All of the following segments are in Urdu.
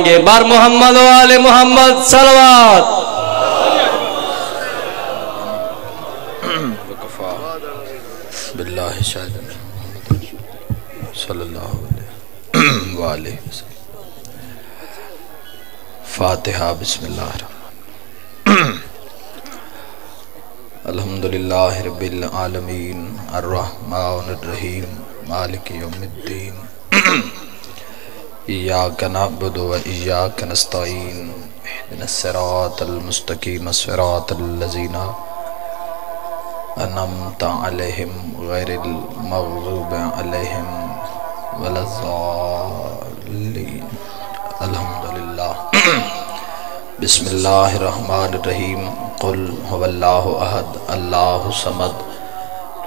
بار محمد و آل محمد صلوات باللہ شاہد صلی اللہ علیہ وآلہ وسلم فاتحہ بسم اللہ الرحمن الحمدللہ رب العالمین الرحمن الرحیم مالک یوم الدین ایاک نعبد و ایاک نستعین اہدنا الصراط المستقیم صراط الذین انعمت علیہم غیر المغضوب علیہم ولا الضالین الحمدللہ بسم اللہ الرحمن الرحیم قل هو اللہ احد اللہ صمد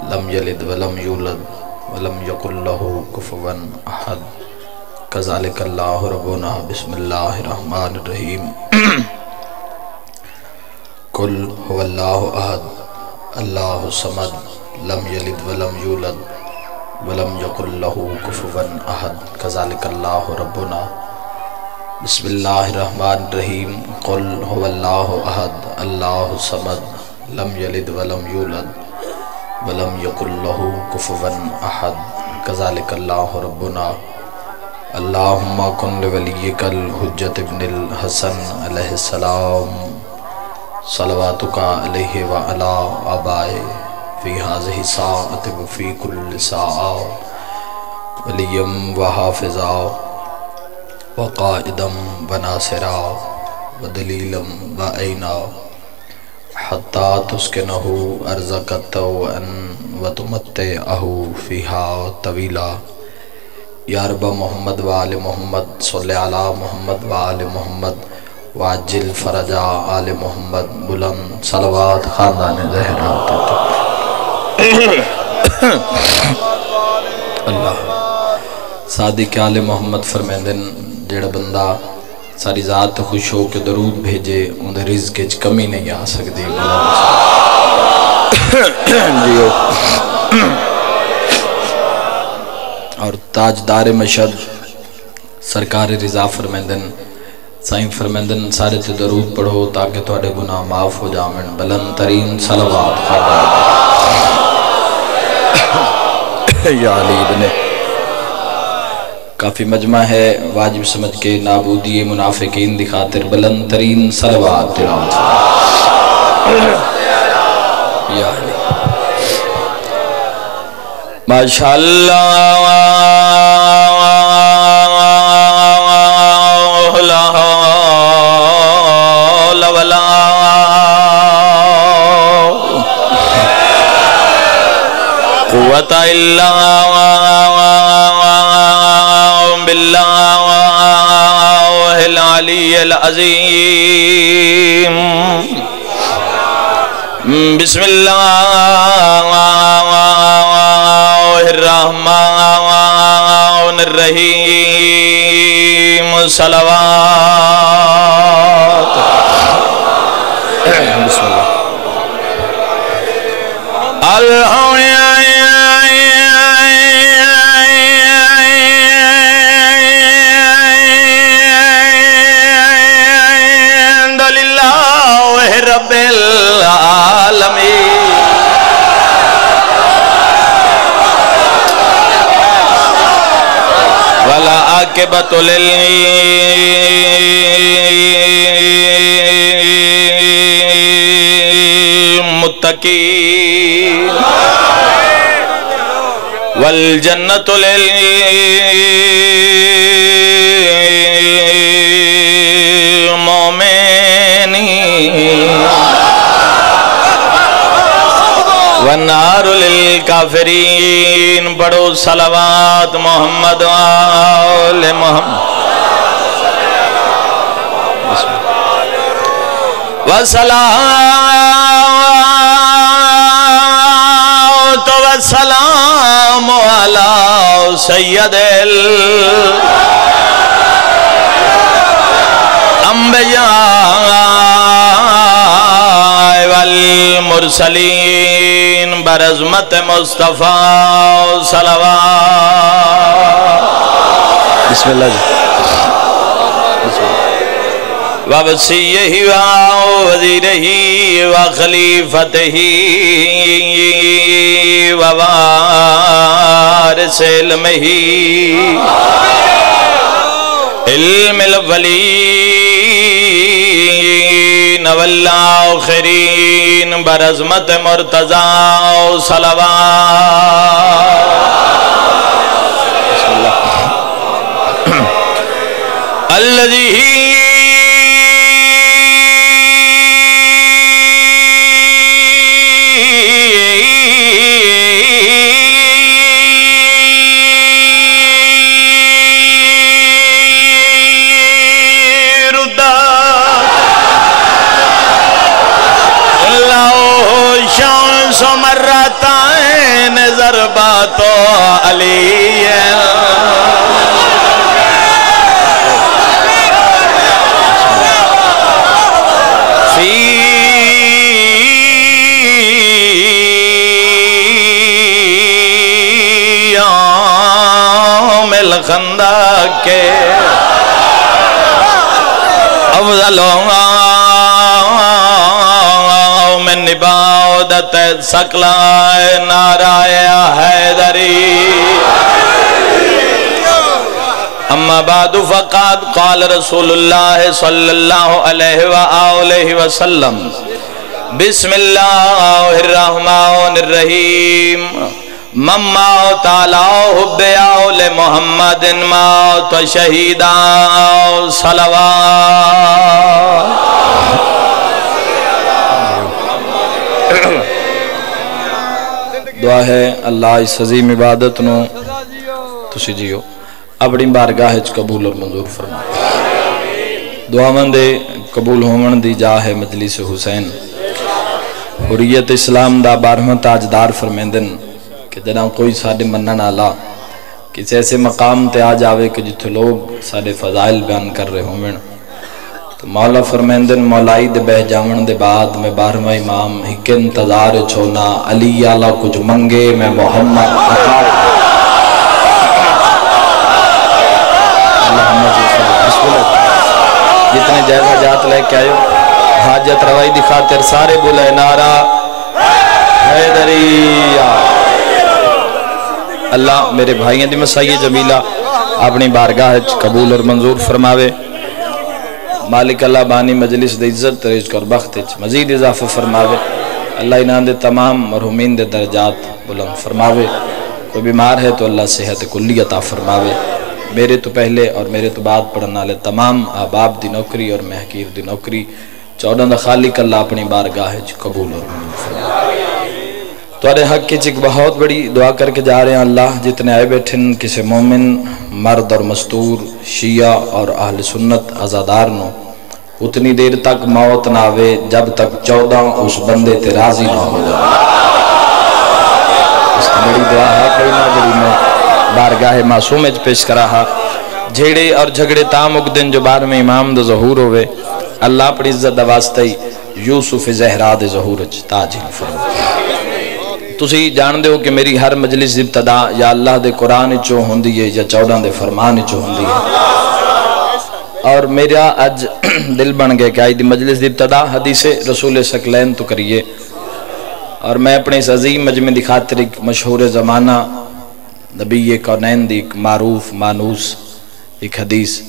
لم یلد ولم یولد ولم یکن لہ کفوا احد کذالک اللہ ربنا بسم اللہ الرحمن الرحیم قل هو اللہ احد اللہ صمد لم یلد ولم یولد ولم یکن لہ کفوا احد کذالک اللہ ربنا بسم اللہ الرحمن الرحیم قل هو اللہ احد اللہ صمد لم یلد ولم یولد ولم یکن لہ کفوا احد کذالک اللہ ربنا اللہم کن لولیک الحجت ابن الحسن علیہ السلام صلواتک علیہ وعلا آبائے فی هذه الساعة وفی کل ساعة ولیم وحافظا وقائدم وناصرا ودلیلم وعینا حتی تسکنہ ارزق توعن وتمتعہ فیہا طویلا یا رب محمد وآل محمد صلی علی محمد وآل محمد وعجل فرجا آل محمد بلند صلوات خاندان زہرا اللہ صادق آل محمد فرمیندن جڑا بندہ ساری ذات خوش ہو کے درود بھیجے ان دے رزق کے کمی نہیں آ سکتی جیو اور تاجدار مشہد سرکار رضا فرمیندن سائن فرمیندن سارے تے درود پڑھو تاکہ تواڈے گناہ معاف ہو جامن بلند ترین صلوات خاندان یا علی ابن کافی مجمع ہے واجب سمجھ کے نابودی منافقین دکھاتر بلند ترین صلوات تلاوت یا علی ماشاءاللہ لا حول ولا قوة الا باللہ العلی العظیم بسم اللہ الرحمن الرحیم صلوات بسم اللہ رب العالمین ولا عاقبۃ للمتقین والجنۃ للمؤمنین والنار للکافرین پڑھو صلوات محمد وآل محمد والصلاة والسلام علی سید الانبیاء والمرسلین برعظمت مصطفیٰ صلوات بسم اللہ جی بسم اللہ ووصيه ووزيره وخليفته ووارث علمه علم الأولين والآخرين برحمت مرتضی صلوات بسم اللہ الذي مرتين ضربات علي في يوم الخندق افضل من نباودت سکلائے نارائے حیدری اما بعد فقاد قال رسول اللہ صلی اللہ علیہ وآلہ وسلم بسم اللہ الرحمن الرحیم مما تعالی حبیاء لمحمد موت شہیدہ صلوات دعا ہے اللہ اس عظیم عبادت نو تسی جیو اپنی بارگاہ قبول اور منظور فرما دعا مندے قبول ہومن دی جاہ مجلس حسین حریت اسلام دا 12واں تاجدار فرمیندن کہ جنہاں کوئی ساڑے منن آلا کسی ایسے مقام تے آ جاوے کہ جتھے لوگ ساڑے فضائل بیان کر رہے ہومن تو مولا فرمیندن مولائی دے بہ جامن دے بعد میں 12واں امام ہک انتظار چھونا علی آلہ کچھ منگے میں محمد جتنے جیسا جات لے کے آئے حاجت روائی دی خاطر سارے بولے نعرہ حیدریہ اللہ میرے بھائیاں دی مسائی جمیلہ اپنی بارگاہ قبول اور منظور فرماوے مالک اللہ بانی مجلس دے عزت رزق اور بخت مزید اضافہ فرماوے اللہ انہاں دے تمام مرحومین دے درجات بلند فرماوے کوئی بیمار ہے تو اللہ صحت کلی عطا فرماوے میرے تو پہلے اور میرے تو بعد پڑھنے والے تمام احباب دی نوکری اور محقیر دی نوکری 14 دا خالق اللہ اپنی بارگاہ قبول اور منظور فرماوے تمہارے حق کی ایک بہت بڑی دعا کر کے جا رہے ہیں اللہ جتنے آئے بیٹھن کسی مومن مرد اور مستور شیعہ اور اہل سنت آزادار نو اتنی دیر تک موت نہ آوے جب تک 14 اس بندے تے راضی نہ ہو جائے اس کی بڑی دعا ہے کوئی نہ بڑی میں بارگاہ معصوم اج پیش کرا ہا جھیڑے اور جھگڑے تامک دن جو بار میں امام دا ظہور ہوئے اللہ اپنی عزت دا واسطہ یوسف زہرا دے ظہور اج تاجل فرما تسی جان دے ہو کہ میری ہر مجلس ابتدا یا اللہ دے قرآن چو ہوندی ہے یا 14 دے فرمان چو ہوندی ہے اور میرا اج دل بن گئے کہ آئی دی مجلس ابتدا حدیث رسول ثقلین تو کریے اور میں اپنے اس عظیم مجمع دی خاطر ایک مشہور زمانہ نبی کونین دی ایک معروف مانوس ایک حدیث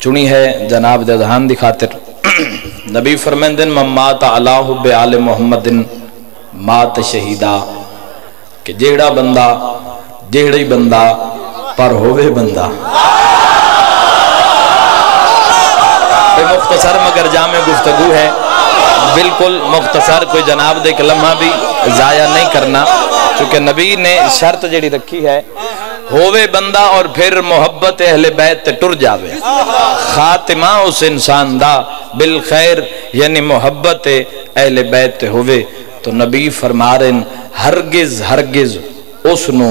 چنی ہے جناب دے ذہان دی خاطر نبی فرمیندن من مات علی حب آل محمدن مات شہیدہ کہ جیڑا بندہ جیڑی بندہ پر ہوئے بندہ مختصر مگر جامع گفتگو ہے بالکل مختصر کوئی جناب دے کہ لمحہ بھی ضائع نہیں کرنا چونکہ نبی نے شرط جڑی رکھی ہے ہوئے بندہ اور پھر محبت اہل بیت ٹر جاوے خاتمہ اس انسان دا بالخیر یعنی محبت اہل بیت ہوئے تو نبی فرما رہے ہیں ہرگز ہرگز اس نو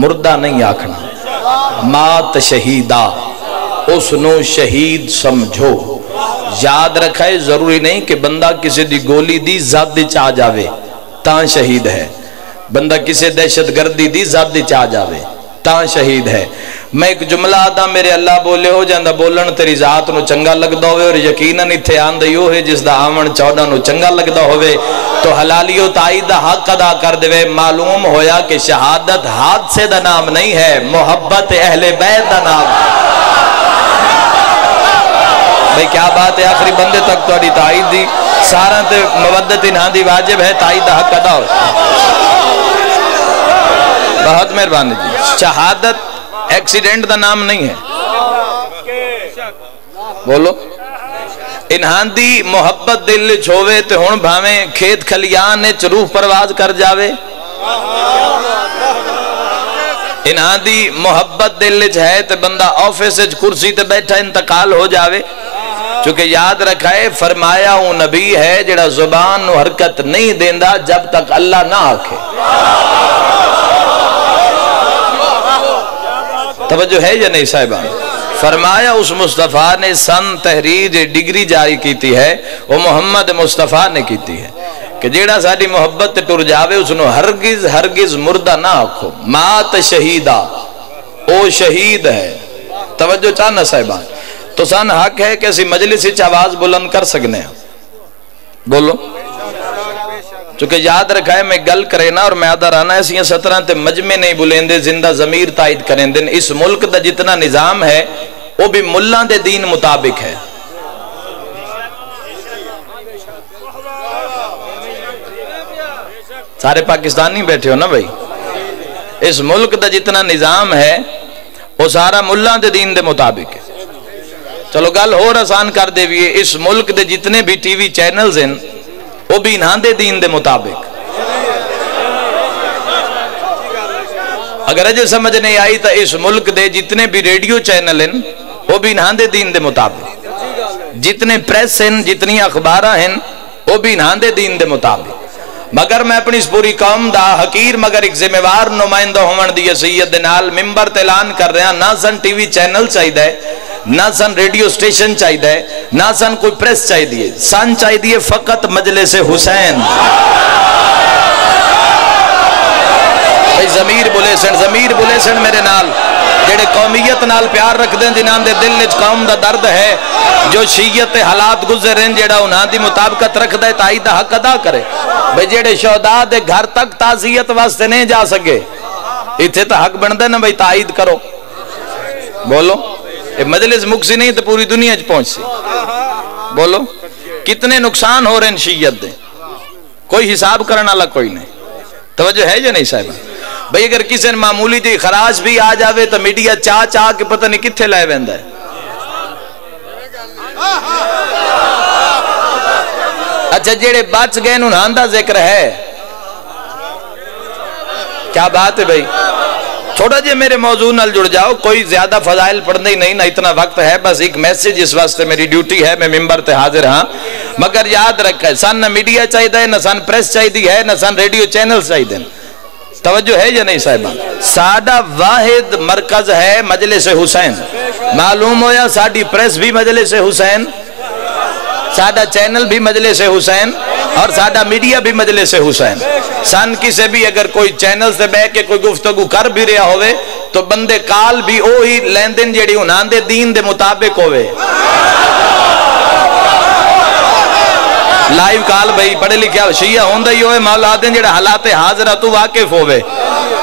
مردہ نہیں آکھنا مات شہیدہ اس نو شہید سمجھو یاد رکھائے ضروری نہیں کہ بندہ کسی دی گولی دی ذات دی چاہ جاوے تاں شہید ہے بندہ کسی دہشت گردی دی ذات دی چاہ جاوے تاں شہید ہے میں ایک جملہ آدھا میرے اللہ بولے ہو جاندہ بولن تیری ذات نو چنگا لگدا ہوئے اور یقیناً اتھے آندہ یو ہے جس دا آمن چودہ نو چنگا لگدا ہوئے تو حلالی و تائید دا حق ادا کر دے. معلوم ہویا کہ شہادت حادثے دا نام نہیں ہے، محبت اہل بیت دا نام ہے. بھئی کیا بات ہے، آخری بندے تک تو اڈی تائید دی سارا تے مودت انہاں دی واجب ہے، تائید دا حق ادا ہوئے. بہت مہربانی جی. شہادت ایکسیڈنٹ دا نام نہیں ہے. بولو انہاں دی محبت دل چھووے تے ہون بھاویں کھیت کھلیان روح پرواز کر جاوے. انہاں دی محبت دل ہے تے بندہ آفس کرسی تے بیٹھا انتقال ہو جاوے. چونکہ یاد رکھائے فرمایا وہ نبی ہے جڑا زبان نو حرکت نہیں دیندہ جب تک اللہ نہ آکھے. توجہ ہے یا نہیں صاحبان؟ فرمایا اس مصطفیٰ نے سن تحریر ڈگری جاری کیتی ہے وہ محمد مصطفیٰ نے کیتی ہے کہ جیڑا ساڑی محبت ٹر جاوے اس نو ہرگز ہرگز مردہ نہ آکھو. مات شہیدہ او شہید ہے. توجہ چاہنا صاحبان تو سن حق ہے کہ اسی مجلس اچھ آواز بلند کر سکنے ہیں. بولو چونکہ یاد رکھائے میں گل کرے نا اور میں آدھا رہنا ایسی ہیں 17 تے مجمع نہیں بلیں دے زندہ ضمیر تائید کریں دیں. اس ملک دا جتنا نظام ہے وہ بھی ملان دے دین مطابق ہے. سارے پاکستانی بیٹھے ہو نا بھائی. اس ملک دا جتنا نظام ہے وہ سارا ملان دے دین دے مطابق ہے. چلو گل ہو آسان کر دے بھی اس ملک دے جتنے بھی ٹی وی چینلز ہیں وہ بھی انہاں دے دین دے مطابق. اگر اجے سمجھ نہیں آئی تو اس ملک دے جتنے بھی ریڈیو چینل ہیں وہ بھی انہاں دے دین دے مطابق. جتنے پریس ہیں جتنی اخبارہ ہیں وہ بھی انہاں دے دین دے مطابق. مگر میں اپنی اس پوری قوم دا حقیر مگر ایک ذمہ وار نمائندہ ہومن دی حیثیت دے نال ممبر تے اعلان کر رہے ہیں نہ سن ٹی وی چینل چاہیے نہ سن ریڈیو سٹیشن چاہیے نہ سن کوئی پریس چاہیے. سن چاہیے فقط مجلس حسین. ضمیر بولے سن میرے نال جڑے قومیت نال پیار رکھ دیں جنہاں دے دل وچ قوم دا درد ہے جو شیعت حالات گزر ہیں جڑا انہاں دی مطابقت رکھ دے تائید دا حق ادا کرے. بھئی جڑے شہداء دے گھر تک تعزیت واسطے نہیں جا سکے اتھے تا حق بن دے نا بھئی تائید کرو. بولو مجلس مکسی نہیں تو پوری دنیا پہنچ سی. بولو کتنے نقصان ہو رہے ہیں شیعت دے کوئی حساب کرنا اللہ کوئی نہیں. توجہ ہے یا نہیں صاحبہ؟ بھئی اگر کسی نے معمولی جی خراش بھی آ جاوے تو میڈیا چاہ کے پتہ نہیں کتھے لائے ویندہ ہے. اچھا جیڑے بچ گئے انہاں دا ذکر ہے. کیا بات ہے بھئی؟ تھوڑا جے میرے موضوع نال جڑ جاؤ. کوئی زیادہ فضائل پڑھنے ہی نہیں نہ اتنا وقت ہے. بس ایک میسیج اس واسطے میری ڈیوٹی ہے میں ممبر تے حاضر ہاں. مگر یاد رکھے سن نہ میڈیا چاہیے نہ سن پریس چاہیے ہے نہ سن ریڈیو چینل چاہیے. توجہ ہے یا نہیں صاحبہ؟ ساڈا واحد مرکز ہے مجلس حسین. معلوم ہویا ساڈی پریس بھی مجلس حسین ساڈا چینل بھی مجلس حسین اور ساڈا میڈیا بھی مجلس حسین. سن کسے بھی اگر کوئی چینل سے بہ کے کوئی گفتگو کر بھی رہا ہوئے تو بندے کال بھی اوہی لیندن جیڑی انہاں دے دین دے مطابق ہوئے. لائیو کال بھئی پڑھے لکھیا شیعہ ہوندہ ہی ہوئے مولا دن جیڑا حالات حاضرہ تو واقف ہوئے.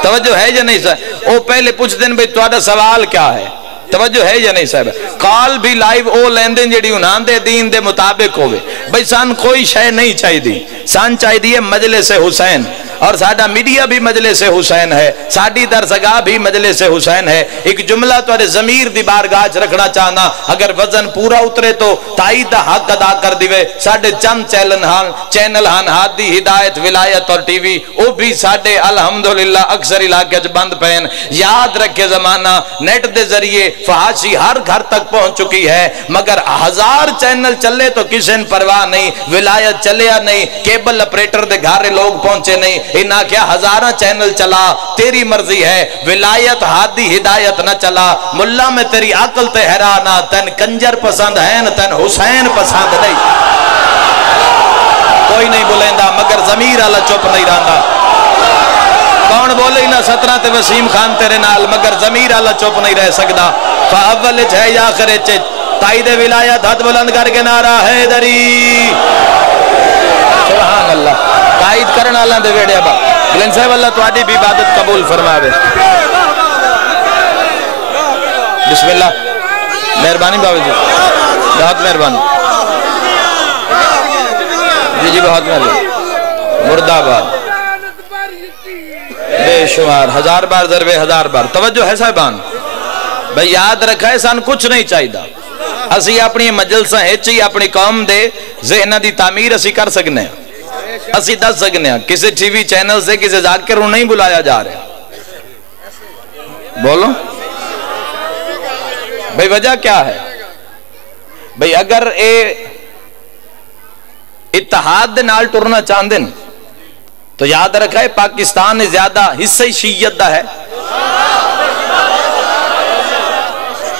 توجہ ہے یا نہیں صاحب؟ او پہلے پوچھ دن بھئی توڑا سوال کیا ہے. توجہ ہے یا نہیں صاحب؟ کال بھی لائیو او لیندن جیڑی انہاں دے دین دے مطابق ہوئے. بھئی سان کوئی شے نہیں چاہی دی. سان چاہی دی مجلس حسین اور ساڈا میڈیا بھی مجلس حسین ہے. ساڈی درسگاہ بھی مجلس حسین ہے. ایک جملہ تو ضمیر دی بارگاہ رکھنا چاہنا اگر وزن پورا اترے تو تائید دا حق ادا کر دیوے. ساڈے چند چینل ہن ہادی ہدایت ولایت اور ٹی وی وہ بھی ساڈے الحمدللہ اکثر علاقے بند پہن. یاد رکھے زمانہ نیٹ دے ذریعے فحاشی ہر گھر تک پہنچ چکی ہے مگر 1000 چینل چلے تو کسی نے پرواہ نہیں. ولایت چلیا نہیں کیبل اپریٹر دے گھارے لوگ پہنچے نہیں. انہاں کیا 1000 چینل چلا تیری مرضی ہے. ولایت ہادی ہدایت نہ چلا. ملا میں تیری عقل تے حیرانہ تین کنجر پسند ہے تین حسین پسند نہیں. کوئی نہیں بولیندا مگر ضمیر اللہ چپ نہیں رہندا. کون بولے نہ 17 تے وسیم خان تیرے نال مگر ضمیر اللہ چپ نہیں رہ سکدا فاول ہے یا آخر چ تائید ولایت ہاتھ بلند کر کے نعرہ حیدری سبحان اللہ تائید کرن والا دے ویڑے با گلن صاحب اللہ تواڈی بھی عبادت قبول فرماوے بسم اللہ مہربانی بابا جی بہت مہربانی جی بہت مہربانی مرد آباد بے شمار 1000 بار ضربے 1000 بار توجہ ہے صاحبان بھئی یاد رکھا ہے سان کچھ نہیں چاہیے اسی اپنی مجلسہ ہچی اپنی قوم دے ذہنہ دی تعمیر اسی کر سکنے اسی دس سکنے کسی ٹی وی چینل سے کسی ذاکر انہوں نہیں بلایا جا رہے بولو بھئی وجہ کیا ہے بھئی اگر اے اتحاد دے نال ٹرنا چاندن تو یاد رکھا ہے پاکستان نے زیادہ حصہ شیعت دا ہے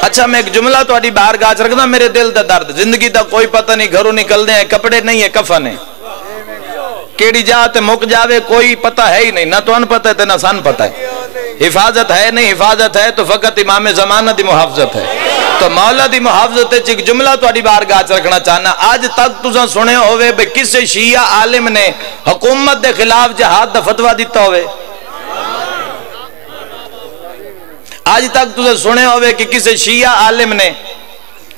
اچھا میں ایک جملہ تو اڈی باہر گاچ رکھنا میرے دل دا درد زندگی دا کوئی پتہ نہیں گھروں نکل دیں کپڑے نہیں ہے کفن ہے کیڑی جاتے مک جاوے کوئی پتہ ہے ہی نہیں نہ تو ان پتہ ہے نہ سن پتہ ہے حفاظت ہے نہیں حفاظت ہے تو فقط امام زمانہ دی محافظت ہے تو مولا دی محافظت ہے ایک جملہ تو اڈی بار گاچ رکھنا چاہنا آج تک تُساں سنے ہوئے بے کسے شیعہ عالم نے حکومت دے خلاف جہاد دا فتوہ دیتا ہوئے آج تک تُساں سنے ہوئے کہ کسے شیعہ عالم نے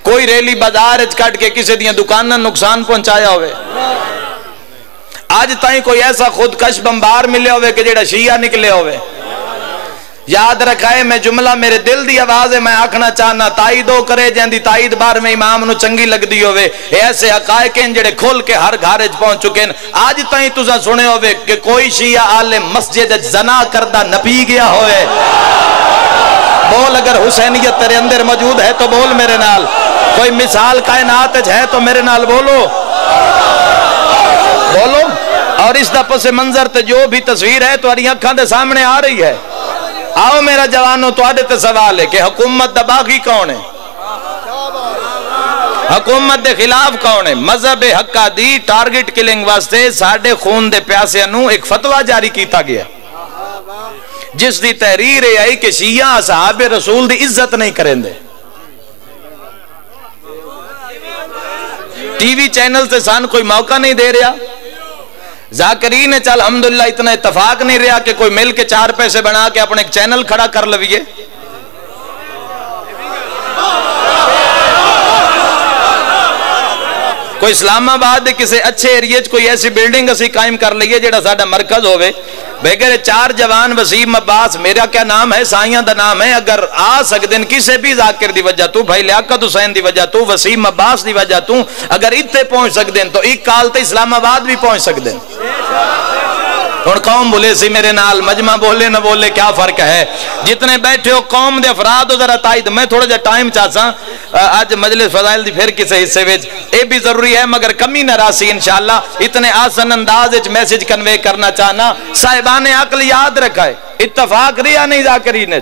کوئی ریلی بازار اچ کٹ کے کسے دیاں دکانہ نقصان پہنچایا ہوئے آج تائیں کوئی ایسا خودکش بمبار ملے ہوئے کہ جیڑا شیعہ نکلے ہوئے یاد رکھائے میں جملہ میرے دل دی آواز ہے میں آکھنا چاہنا تائیدو کرے جن دی تائید بار میں امام نو چنگی لگ دی ہوئے ایسے حقائق ہیں جڑے کھول کے ہر گھارج پہنچ چکے ہیں آج تائیں تُسا سنے ہوئے کہ کوئی شیعہ عالم مسجد زنا کردہ نپی گیا ہوئے بول اگر حسینیت تیرے اندر موجود ہے تو بول میرے نال کوئی مثال کائنات ہے تو میرے نال بولو بولو اور اس دا پس منظر تے جو بھی تصویر ہے تو اری اکھاں دے سامنے آ رہی ہے آؤ میرا جوانو تو آڑے تے سوال ہے کہ حکومت دا باغی کون ہے حکومت دے خلاف کون ہے مذہب حقہ دی ٹارگٹ کلنگ واسطے ساڑھے خون دے پیاسے انو ایک فتوہ جاری کیتا گیا جس دی تحریر ہے آئی کہ شیعہ اصحاب رسول دی عزت نہیں کریں دے ٹی وی چینل سے سان کوئی موقع نہیں دے رہا ذاکرین چل الحمدللہ اتنا اتفاق نہیں رہا کہ کوئی مل کے 4 پیسے بنا کے اپنے ایک چینل کھڑا کر لویے کوئی اسلام آباد کسی اچھے ایریج کوئی ایسی بلڈنگ اسی قائم کر لئیے جیڑا ساڑھا مرکز ہوئے بھیگر 4 جوان وسیم عباس میرا کیا نام ہے سائیاں دا نام ہے اگر آ سکدن کسے بھی ذاکر دی وجہ تو بھائی لیاقت حسین دی وجہ تو وسیم عباس دی وجہ تو اگر اتنے پہنچ سکدن تو ایک کال تے اسلام آباد بھی پہنچ سکدن اور قوم بولے سی میرے نال مجمع بولے نہ بولے کیا فرق ہے جتنے بیٹھے ہو قوم دے افراد ہو ذرا تائید میں تھوڑا جا ٹائم چاہتا آج مجلس فضائل دی پھر کسے حصے ویج اے بھی ضروری ہے مگر کمی نہ راسی انشاءاللہ اتنے آسن انداز اچ میسیج کنوے کرنا چاہنا صاحبان عقل یاد رکھا ہے اتفاق ریا نہیں ذاکرین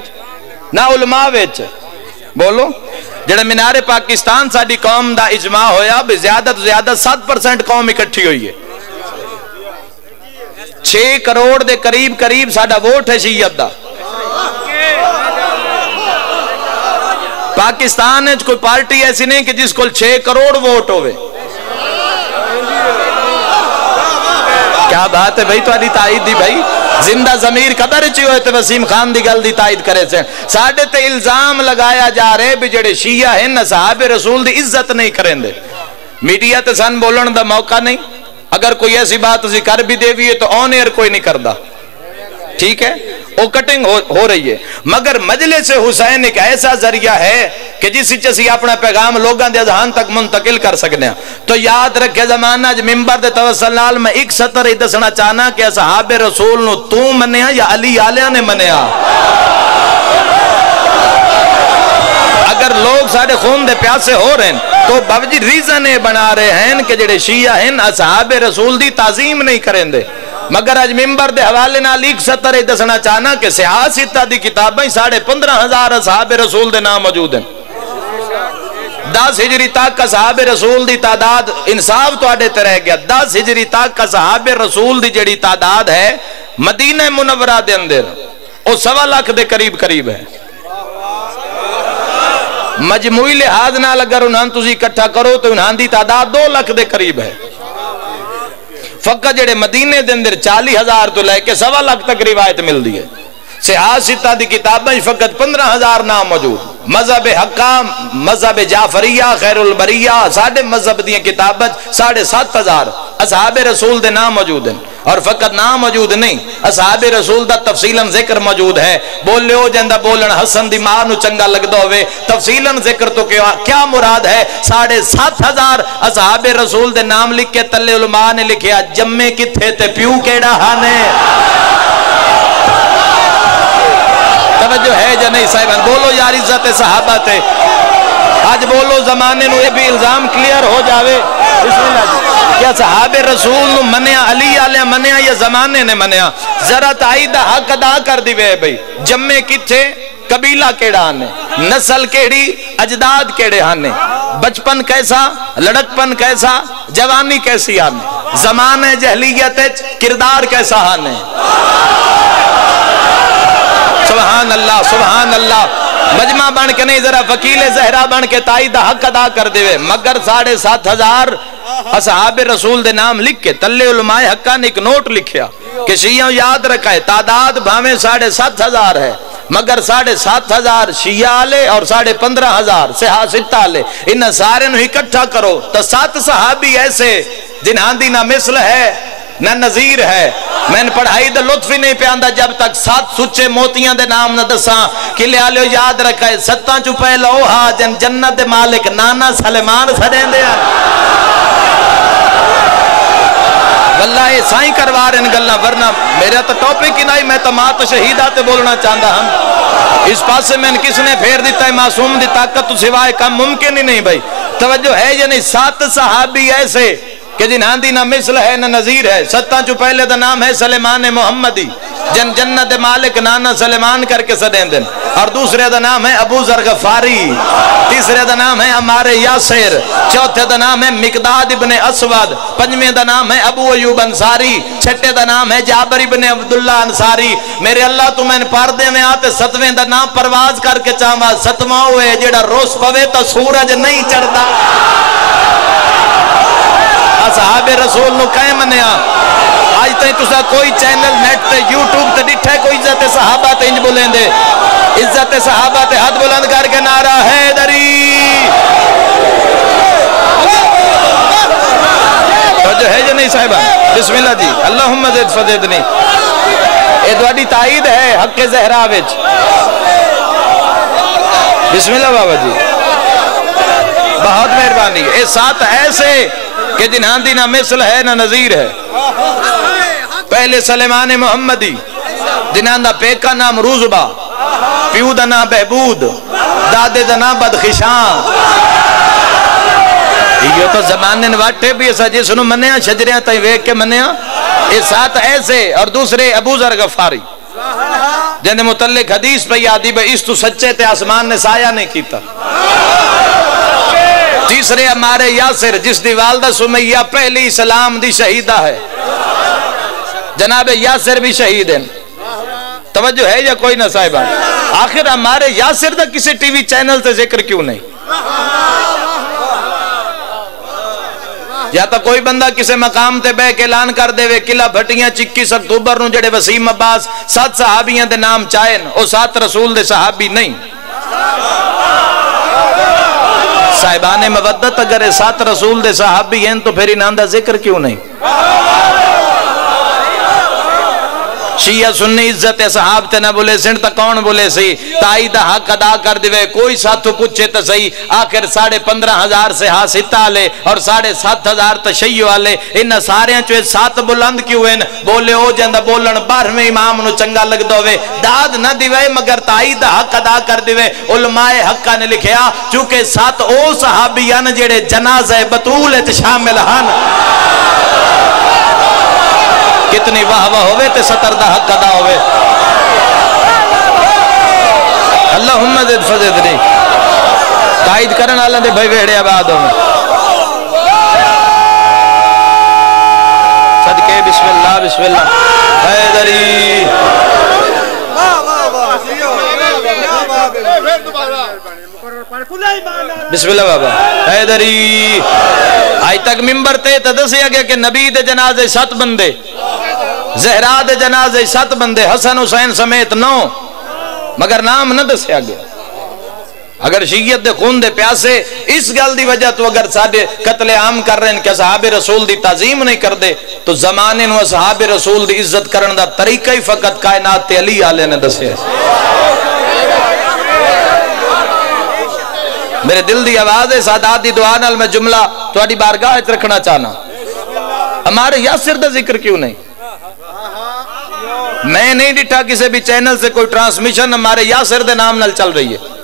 نہ علماء ویچ بولو جڑا منار پاکستان ساڑی قوم دا اجماع ہویا بھی زیادہ تو زیادہ 7% قوم اکٹھی ہوئی ہے 6 کروڑ دے قریب ساڑا ووٹ ہے شیعت دا پاکستان ہے کوئی پارٹی ایسی نہیں کہ جس کو 6 کروڑ ووٹ ہوئے کیا بات ہے بھائی تو آدھی تائید دی بھائی زندہ ضمیر قدر چی ہوئے تے وسیم خان دی گل دی تائید کرے سے ساڑھے تے الزام لگایا جا رہے بھی جڑے شیعہ ہیں نہ صحابہ رسول دی عزت نہیں کریں دے میڈیا تے سن بولن دا موقع نہیں اگر کوئی ایسی بات اسی کر بھی دے بھی ہے تو آن ایئر کوئی نہیں کردہ ٹھیک ہے وہ کٹنگ ہو رہی ہے مگر مجلس حسین ایک ایسا ذریعہ ہے کہ جس چیسی اپنا پیغام لوگاں دے اذہان تک منتقل کر سکنے ہیں تو یاد رکھے زمانہ جو ممبر دے توسل نال میں ایک سطر ہی دسنا چاہنا کہ اصحاب رسول نو تو منیا یا علی آلیہ نے منیا اگر لوگ ساڑھے خون دے پیاسے ہو رہے ہیں تو باوجی ریزن بنا رہے ہیں کہ جڑے شیعہ ہیں اصحاب رسول دی تعظیم نہیں کریں دے مگر آج ممبر دے حوالے نال ایک سطر ہی دسنا چاہنا کہ سیاستہ دی کتابیں 15,500 اصحاب رسول دے نام موجود ہیں 10 ہجری تک صحاب رسول دی تعداد انصاف تو آڑے تے رہ گیا 10 ہجری تک صحاب رسول دی جڑی تعداد ہے مدینہ منورہ دے اندر او 1.25 لاکھ دے قریب ہے مجموعی لحاظ نال اگر انہاں تسی اکٹھا کرو تو انہاں دی تعداد 2 لاکھ دے قریب ہے فقط جڑے مدینے دے اندر 40,000 تو لے کے 1.25 لاکھ تک روایت مل دی ہے صحاح ستہ دی کتابیں فقط 15,000 نام موجود مذہب حکام مذہب جعفریہ خیر البریہ ساڑھے مذہب دیاں کتابیں 7,500 اصحاب رسول دے نام موجود ہیں اور فقط نام موجود نہیں اصحاب رسول دا تفصیلاً ذکر موجود ہے بولے ہو جندہ بولن حسن دی ماں نو چنگا لگ دو ہوئے تفصیلاً ذکر تو کیا مراد ہے 7,500 اصحاب رسول دے نام لکھ کے تلے علماء نے لکھیا جمے کتھے تے پیو کیڑا ہانے توجہ ہے یا نہیں صاحبان بولو یار عزت صحابہ تے آج بولو زمانے نو یہ بھی الزام کلیئر ہو جاوے بسم اللہ جی کیا صحاب رسول نو منیا علی علیہ منیا یا زمانے نے منیا ذرا تائید حق ادا کر دیوے بھئی جمے کتھے قبیلہ کیڑا آنے نسل کیڑی اجداد کیڑے آنے بچپن کیسا لڑکپن کیسا جوانی کیسی آنے زمانے جہلیت کردار کیسا آنے سبحان اللہ مجمع بن کے نہیں ذرا وکیل زہرہ بن کے تائید حق ادا کر دیوے مگر 7,500 اصحاب رسول دے نام لکھ کے تلے علماء حقہ نے ایک نوٹ لکھیا کہ شیعہ یاد رکھا ہے تعداد بھامیں 7,500 ہے مگر 7,500 شیعہ آلے اور 15,500 صحاح ستہ آلے انہاں سارے نو اکٹھا کرو تو 7 صحابی ایسے جنہاں دی نہ مثل ہے نہ نظیر ہے میں نے پڑھائی دے لطفی نہیں پیاندہ جب تک 7 سچے موتیاں دے نام نہ دساں کلے آلیو یاد رکھا ہے 7 چپے لوہا جنت دے مالک نانا سلیمان سڑیں دے واللہ یہ سائیں کروار ان گلنا ورنہ میرا تو ٹاپک ہی نہیں میں تو مات شہیدات بولنا چاہتا ہم اس پاس سے میں نے کس نے پھیر دیتا ہے معصوم دی طاقت تو سوائے کم ممکن ہی نہیں بھائی توجہ ہے یا نہیں 7 صحابی ایسے کہ جنہاں دی نہ مثل ہے نہ نظیر ہے 7 جو پہلے دا نام ہے سلیمان محمدی جنت مالک نانا سلیمان کر کے صدیں دن اور دوسرے دا نام ہے ابو ذر غفاری تیسرے دا نام ہے عمار یاسر چوتھے دا نام ہے مقداد ابن اسود پنجویں دا نام ہے ابو ایوب انصاری چھٹے دا نام ہے جابر ابن عبداللہ انصاری میرے اللہ تو میں نے پردے میں آتے 7ویں دا نام پرواز کر کے چاہاں 7واں ہوئے جیڑا روز پوے تو سورج نہیں چڑھتا صحاب رسول نو کہیں منیا آج تائیں تسا کوئی چینل نیٹ تے یوٹیوب تے ڈٹھے کوئی عزت صحابہ تے انج بولیں دے عزت صحابہ تے حد بلند کر کے نعرہ حیدری توجہ ہے جو نہیں صاحبہ بسم اللہ جی اللہم زد فزدنی اے دوڑی تائید ہے حق زہرہ وچ بسم اللہ بابا جی بہت مہربانی اے 7 ایسے کہ جنہاں دی نہ مثل ہے نہ نظیر ہے پہلے سلیمان محمدی جنہاں دا پیکا نام روزبہ پیو دا نام بہبود دادے دا نام بدخشان یہ تو زمانے نواٹے بھی ایسا جسنو منیا شجریاں تائی ویک کے منیا یہ 7 ایسے اور دوسرے ابو ذر غفاری جنہیں متعلق حدیث پہ یادی بے اس تو سچے تے آسمان نے سایہ نہیں کیتا تیسرے ہمارے یاسر جس دی والدہ سمیہ پہلی اسلام دی شہیدہ ہے جناب یاسر بھی شہید ہیں توجہ ہے یا کوئی نہ صاحبہ آخر ہمارے یاسر دا کسی ٹی وی چینل تے ذکر کیوں نہیں یا تو کوئی بندہ کسی مقام تے بے کے اعلان کر دے وے قلعہ بھٹیاں 21 اکتوبر نو جڑے وسیم عباس 7 صحابیاں دے نام چاہن او 7 رسول دے صحابی نہیں صاحبان مودت اگر 7 رسول دے صحابی ہیں تو پھر انہاں دا ذکر کیوں نہیں شیعہ سنی عزت صحاب تے نہ بولے سن تا کون بولے سی تائید حق ادا کر دیوے کوئی ساتھو پچھے تا صحیح آخر 15,500 سے ستہ لے اور 7,500 تشیع والے انہا سارے ہیں چوئے 7 بلند کیوں ہیں بولے ہو جندہ بولن بار میں امام نو چنگا لگ دوے داد نہ دیوے مگر تائید حق ادا کر دیوے علماء حقہ نے لکھیا چونکہ 7 او صحابیان جڑے جنازہ بطول شامل ہن کتنی واہ واہ ہوئے تے 70 دا حق ادا ہوئے اللہم زد فزدنی تائید کرن والا دے بھائی ویڑے آباد ہوں صدقے بسم اللہ بسم اللہ حیدری بسم اللہ بابا حیدری آج تک ممبر تے دسیا گیا کہ نبی دے جنازے 7 بندے زہرا دے جنازے 7 بندے حسن حسین سمیت 9 مگر نام نہ دسیا گیا اگر شیعت دے خون دے پیاسے اس گل دی وجہ تو اگر ساڈے قتل عام کر رہے ہیں کہ اصحاب رسول دی تعظیم نہیں کر دے تو زمانے نو اصحاب رسول دی عزت کرن دا طریقہ ہی فقط کائنات تے علی آلے نے دسیا میرے دل دی آواز ہے سادات دی دعا نال میں جملہ تہاڈی بارگاہ وچ رکھنا چاہنا ہمارے یاسر دا ذکر کیوں نہیں میں نہیں ڈٹھا کسی بھی چینل سے کوئی ٹرانسمیشن ہمارے یاسر دے نام نال چل رہی ہے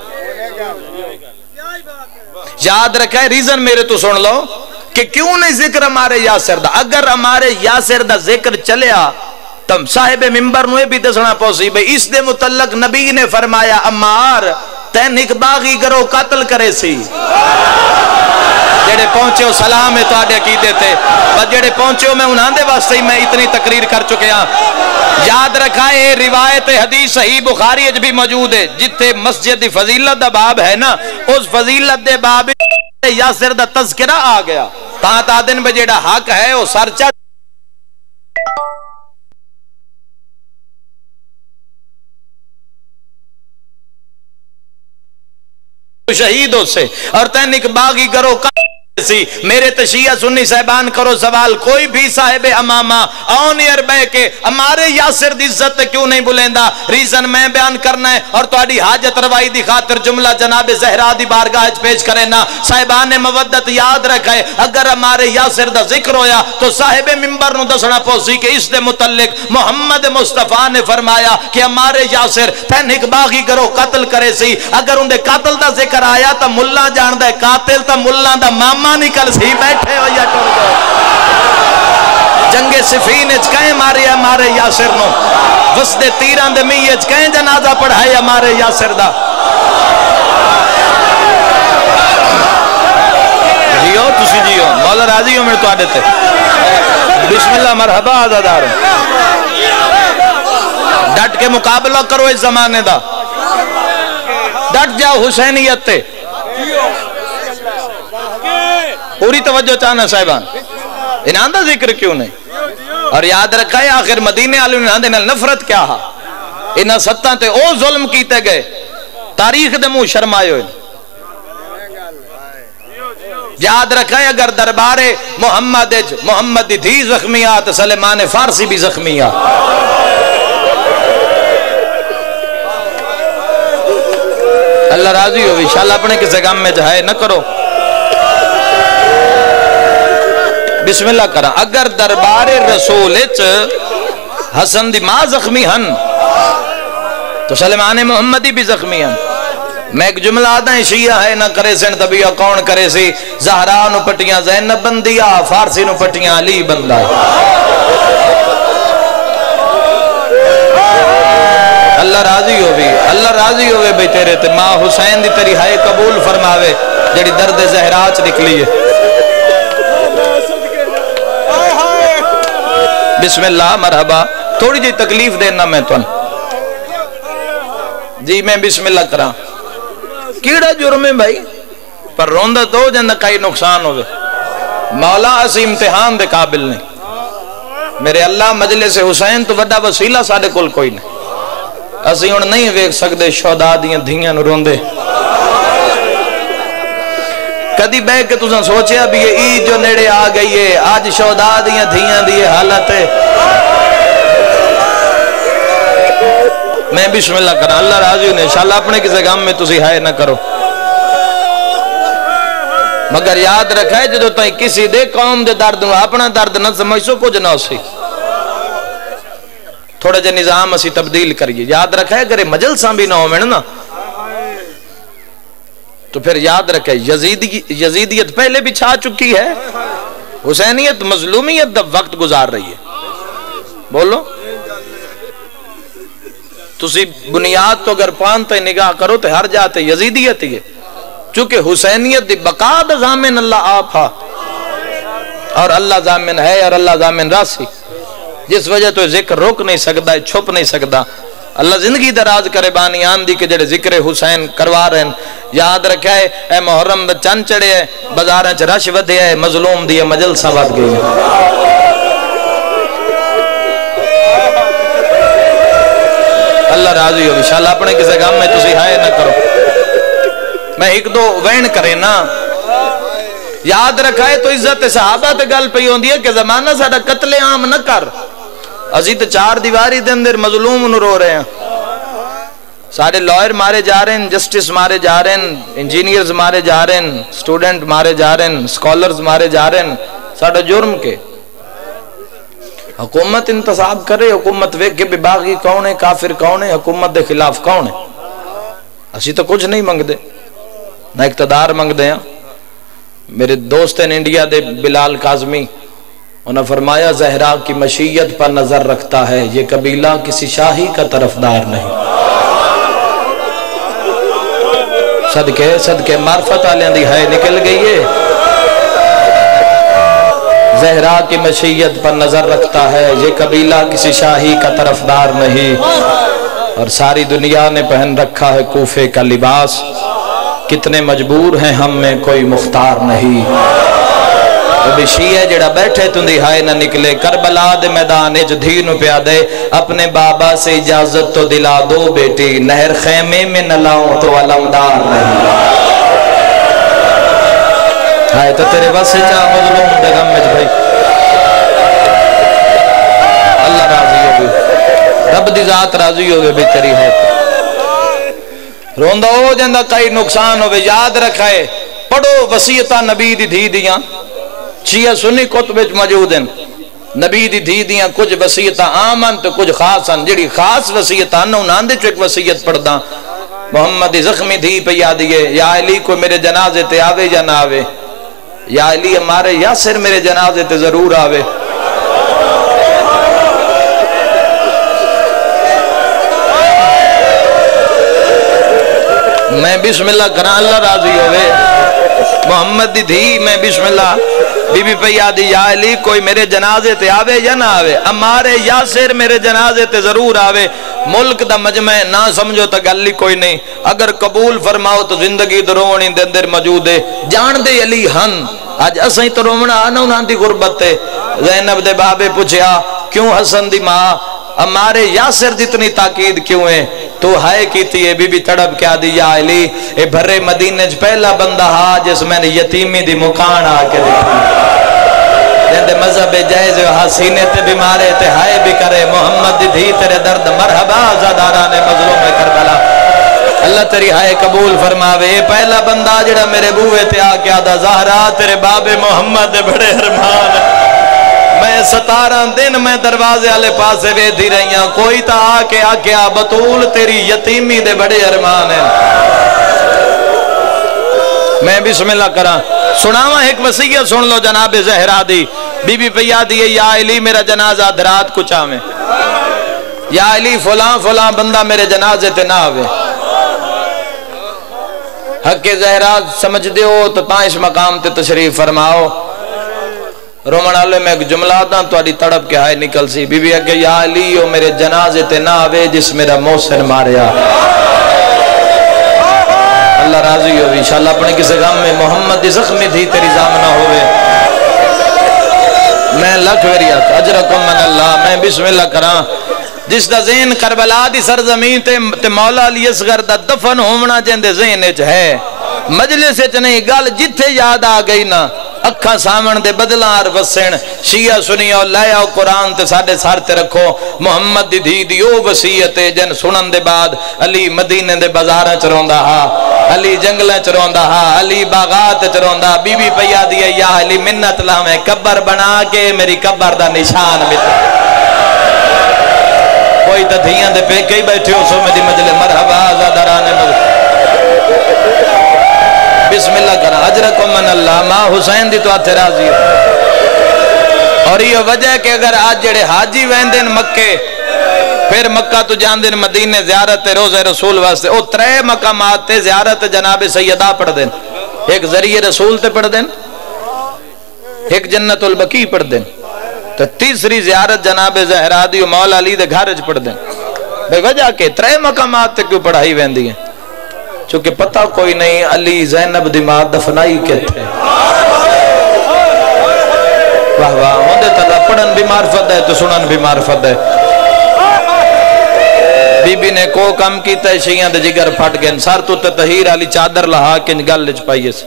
یاد رکھا ہے ریزن میرے تو سن لو کہ کیوں نہیں ذکر ہمارے یاسر دا اگر ہمارے یاسر دا ذکر چلیا تم صاحب ممبر نوے بھی دسنا پوسی بھئی اس دے متعلق نبی نے فرمایا عمار تین ایک باغی کرو قتل کرے سی جڑے پہنچے ہو سلام ہے تو آڈے عقیدے تھے بس جڑے پہنچے ہو میں انہاں دے واسطے ہی میں اتنی تقریر کر چکے ہاں یاد رکھا ہے روایت حدیث صحیح بخاری اج بھی موجود ہے جتھے مسجد دی فضیلت دا باب ہے نا اس فضیلت دے باب یاسر دا تذکرہ آ گیا تا دن بے جڑا حق ہے وہ سرچہ شہید ہو سے اور تین ایک باغی کرو میرے تشیعہ سنی صاحبان کرو سوال کوئی بھی صاحب امامہ آن ایئر بے کے ہمارے یاسر دی عزت کیوں نہیں بلیندا ریزن میں بیان کرنا ہے اور تہاڈی حاجت روائی دی خاطر جملہ جناب زہرا دی بارگاہ وچ پیش کرے نا صاحبان مودت یاد رکھے اگر ہمارے یاسر دا ذکر ہویا تو صاحب منبر نو دسنا پوسی کہ اس دے متعلق محمد مصطفیٰ نے فرمایا کہ ہمارے یاسر تین ایک باغی کرو قتل کرے سی اگر ان دے قاتل دا ذکر آیا تا ملہ جان دے قاتل تا ملہ دا ماما نکل سی بیٹھے ہو یا ٹر گئے جنگ صفین اچ کہیں مارے ہمارے یاسر نو وسد تیران دے می اچ کہیں جنازہ پڑھائے ہمارے یاسر دا جیو تسی جیو مولا راضی ہو میرے تو آڈے تھے بسم اللہ مرحبا آزادار ڈٹ کے مقابلہ کرو اس زمانے دا ڈٹ جاؤ حسینیت تے پوری توجہ چاہنا صاحبان انہاں دا ذکر کیوں نہیں اور یاد رکھا ہے آخر مدینے والے انہاں دے نال نفرت کیا ہا انہاں ستاں تے او ظلم کیتے گئے تاریخ دے منہ شرمائے ہوئے یاد رکھا ہے اگر دربار محمد دی دھی زخمیات سلیمان فارسی بھی زخمیات اللہ راضی ہو انشاءاللہ اپنے کسے غم میں جہائے نہ کرو بسم اللہ کرا اگر دربار رسول حسن دی ماں زخمی ہن تو سلیمان محمدی بھی زخمی ہن میں ایک جملہ آدھا ہے شیعہ ہے نہ کرے سن طبیعہ کون کرے سی زہرا نو پٹیاں زینب بندیا فارسی نو پٹیاں علی بندہ اللہ راضی ہو بھی اللہ راضی ہوئے بھئی تیرے تے ماں حسین دی تیری ہائے قبول فرماوے جڑی درد زہراچ نکلی ہے بسم اللہ مرحبا تھوڑی جی تکلیف دینا میں تو جی میں بسم اللہ کرا کیڑا جرم ہے بھائی پر روندہ تو جنہ کئی نقصان ہوئے مولا اسی امتحان دے قابل نہیں میرے اللہ مجلس حسین تو وڈا وسیلہ ساڑے کل کوئی نہیں اسی ان نہیں ویک سکتے شہداء دیاں دھیاں نو روندے کدی بے کہ تُساں سوچیا بھی یہ عید جو نیڑے آ گئی ہے آج شہداء دیاں دھیاں دیئے حالت ہے میں بسم اللہ کرنا اللہ راضی ہونے انشاءاللہ اپنے کسی غم میں تسی ہائے نہ کرو مگر یاد رکھا ہے جو تائیں کسی دے قوم دے درد نو اپنا درد نہ سمجھ سو کچھ نہ اسی تھوڑا جا نظام اسی تبدیل کریے یاد رکھا ہے اگر مجلساں بھی نہ ہو میں نا تو پھر یاد رکھے یزیدیت پہلے بھی چھا چکی ہے حسینیت مظلومیت دا وقت گزار رہی ہے بولو تسی بنیاد تو اگر پانتے نگاہ کرو تو ہر جاتے یزیدیت ہی ہے چونکہ حسینیت دی بقا دا ضامن اللہ آپ ہا، اور اللہ ضامن ہے اور اللہ ضامن راسی، جس وجہ تو ذکر روک نہیں سکتا، چھپ نہیں سکتا۔ اللہ زندگی دراز کرے بانی آن دی کہ جڑے ذکر حسین کروا رہے ہیں۔ یاد رکھا ہے اے محرم دا چند چڑے ہے، بازاراں چ رش ودھیا ہے، مظلوم دی مجلساں ود گئی ہیں۔ اللہ راضی ہو انشاءاللہ، اپنے کسی کام میں تسی ہائے نہ کرو۔ میں ایک دو وین کرے نا، یاد رکھا ہے تو عزت صحابہ تے گل پئی ہوندی ہے کہ زمانہ ساڈا قتل عام نہ کر، اسی تے چار دیواری دے اندر مظلوم نو رو رہے ہیں، سارے لائر مارے جا رہے ہیں، جسٹس مارے جا رہے ہیں، انجینئرز مارے جا رہے ہیں، سٹوڈنٹ مارے جا رہے ہیں، سکولرز مارے جا رہے ہیں، ساڈا جرم کے حکومت انتصاب کرے، حکومت ویک کے بھی باغی کون ہے، کافر کون ہے، حکومت دے خلاف کون ہے؟ اسی تو کچھ نہیں منگ دے، نہ اقتدار منگ دے ہیں۔ میرے دوست ہیں انڈیا دے بلال کاظمی، انہوں نے فرمایا زہرا کی مشیت پر نظر رکھتا ہے، یہ قبیلہ کسی شاہی کا طرفدار نہیں۔ صدقے معرفت آلیاں دی ہے نکل گئی ہے۔ زہرا کی مشیت پر نظر رکھتا ہے، یہ قبیلہ کسی شاہی کا طرفدار نہیں، اور ساری دنیا نے پہن رکھا ہے کوفے کا لباس، کتنے مجبور ہیں ہم میں کوئی مختار نہیں۔ ابھی شیعہ جڑا بیٹھے تندی ہائے نہ نکلے، کربلا دے میدان اچ دھی نو پیا دے، اپنے بابا سے اجازت تو دلا دو بیٹی، نہر خیمے میں نہ لاؤں تو علمدار نہیں۔ ہائے تو تیرے واسے چاہ مظلوم دے غم میں بھائی، اللہ راضی ہوگی، رب دی ذات راضی ہوگی بھی تیری ہے۔ روندہ ہو جندہ کئی نقصان ہوئے، یاد رکھائے پڑھو وصیتہ نبی دی دھی دیاں، شیعہ سنی کتب موجود ہیں، نبی دی دھی دیاں کچھ وصیتہ آمن تو کچھ خاص ہیں، جڑی خاص وصیتہ انہوں نے ایک وصیت پڑھدا، محمد زخمی دھی پہ یادیے، یا علی کو میرے جنازے تے آوے یا نہ آوے، یا علی ہمارے یاسر میرے جنازے تے ضرور آوے۔ میں بسم اللہ کرا، اللہ راضی ہوئے، محمد دی دھی میں بسم اللہ بی بی پہ یادی، یا علی کوئی میرے جنازے تے آوے یا نہ آوے، ہمارے یاسر میرے جنازے تے ضرور آوے، ملک دا مجمع نہ سمجھو تا گلی کوئی نہیں، اگر قبول فرماؤ تو زندگی درونی دے اندر موجود ہے، جان دے علی ہن، آج اسائیں تو رومنا آنا انہاں دی غربت ہے۔ زینب دے بابے پوچھیا کیوں حسن دی ماں ہمارے یاسر جتنی تاکید کیوں ہے؟ تو ہائے کیتی ہے بی بی تڑپ کیا دی، یا علی اے بھرے مدینہ جو پہلا بندہ ہا جس میں نے یتیمی دی مکان آ کے دیکھی، جندے مذہب جائز و سینے تے بیمارے تے ہائے بھی کرے، محمد دی دھی تیرے درد مرحبا زاداران مظلوم کربلا، اللہ تیری ہائے قبول فرماوے۔ اے پہلا بندہ جڑا میرے بوئے تے آ کے آدھا زہرا تیرے بابے محمد دے بڑے ارمان، میں 17 دن میں دروازے والے پاسے ویدھی رہیاں، کوئی تا آ کے آکیا بطول تیری یتیمی دے بڑے ارمان ہیں۔ میں بسم اللہ کرا سناواں ایک وصیت سن لو جناب زہرا دی، بی بی پہ یادی ہے، یا علی میرا جنازہ دھرات کچا میں، یا علی فلاں فلاں بندہ میرے جنازے تے نہ آوے۔ حق زہرا سمجھ دیو تو تاں اس مقام تے تشریف فرماؤ۔ رومن آلے میں ایک جملہ دا تو آڑی تڑپ کے ہائے نکل سی، بی بی اگے یا علی او میرے جنازے تے نہ آوے جس میرا محسن ماریا۔ اللہ راضی ہوئی انشاءاللہ، اپنے کسی غم میں محمد دی زخمی تھی تیری زامنہ ہوئے۔ میں لکھ وریات اجرکم من اللہ، میں بسم اللہ کراں، جس دا ذہن کربلا دی سرزمین تے مولا علی اصغر دا دفن ہومنا جندے ذہن اچ ہے، مجلس اچ نہیں، گل جتھے یاد آ گئی نا اکھاں سامن دے بدلار وسن، شیعہ سنیو لے آؤ قرآن تے ساڑے سار تے رکھو، محمد دی دھی دی او وصیت جن سنن دے بعد علی مدینے دے بازاراں چ روندا ہا، علی جنگلاں چ روندا ہا، علی باغات چ روندا، بی بی پیا دی یا علی منت لاویں قبر بنا کے میری قبر دا نشان مٹا۔ کوئی تا دھیاں دے پہ کئی بیٹھے ہو سو میری مجلے مرحبا زادرانے مجلے، بسم اللہ کرا اجرکم من اللہ، ماں حسین دی تو آتے راضی ہو۔ اور یہ وجہ ہے کہ اگر آج جڑے حاجی ویندن مکے پھر مکہ تو جان دن مدینے زیارت روزہ رسول واسطے، او 3 مقامات تے زیارت جناب سیدہ پڑھ دن۔ ایک ذریعے رسول تے پڑھ دیں، ایک جنت البقیع پڑھ دیں، تو تیسری زیارت جناب زہرا دی مولا علی دے گھر وچ پڑھ دیں۔ بے وجہ کے ترے مقامات تے کیوں پڑھائی ویندی ہیں؟ چونکہ پتہ کوئی نہیں علی زینب دی ماں دفنائی کتھے۔ واہ واہ، ہوندے تلا پڑھن بھی معرفت ہے تو سنن بھی معرفت ہے۔ بی بی نے کو کم کیتا ہے، شیعہ دے جگر پھٹ گئے، سر تو تطہیر علی چادر لہا کے گل وچ پائیے سے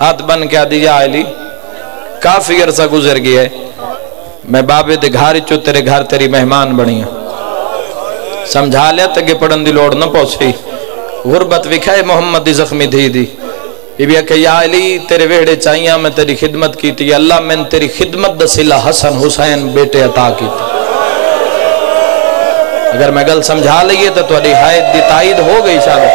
ہاتھ بن کے آدھی یا علی کافی عرصہ گزر گیا ہے، میں بابے دے گھر چو تیرے گھر تیری مہمان بنی ہوں، سمجھا لیا تکہ پڑھن دی لوڑ نہ پہنچی، غربت وکھائے محمد دی زخمی دھی دی۔ بی بی کہ یا علی تیرے ویڑے چاہیاں میں تیری خدمت کی تھی، اللہ میں تیری خدمت دا صلہ حسن حسین بیٹے عطا کی تھی۔ اگر میں گل سمجھا لئیے تو تیری حائد دی تائید ہو گئی شاید،